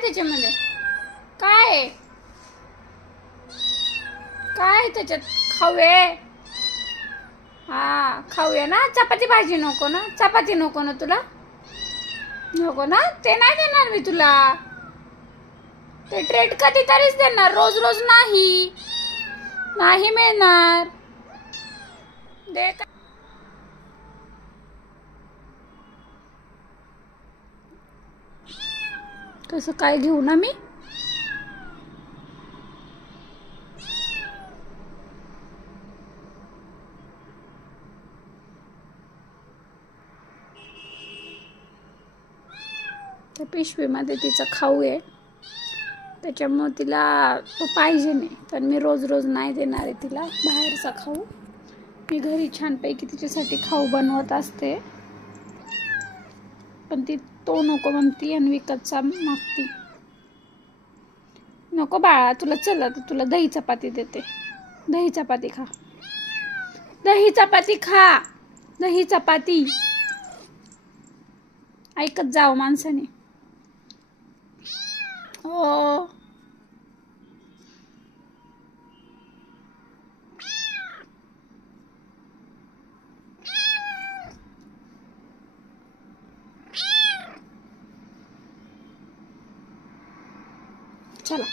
त्याच्यामध्ये? काय आहे? काय त्याच्यात? खाऊये? हा खाऊया ना. चपाती भाजी नको ना? चपाती नको ना तुला? नको ना? ते नाही देणार मी तुला. ते ट्रीट कधीतरीच देणार, रोज रोज नाही. नाही मिळणार. दे. कसं काय घेऊ ना मी? त्या पिशवीमध्ये तिचं खाऊ आहे, त्याच्यामुळे तिला तो पाहिजे नाही. पण मी रोज रोज नाही देणार आहे तिला बाहेरचा खाऊ. मी घरी छानपैकी तिच्यासाठी खाऊ बनवत असते, पण ती तो नको म्हणती आणि विकतचा मागती. नको बाळा, तुला चल आता तुला दही चपाती देते. दही चपाती खा. दही चपाती खा. दही चपाती. ऐकत जाव माणसाने. हो. चला.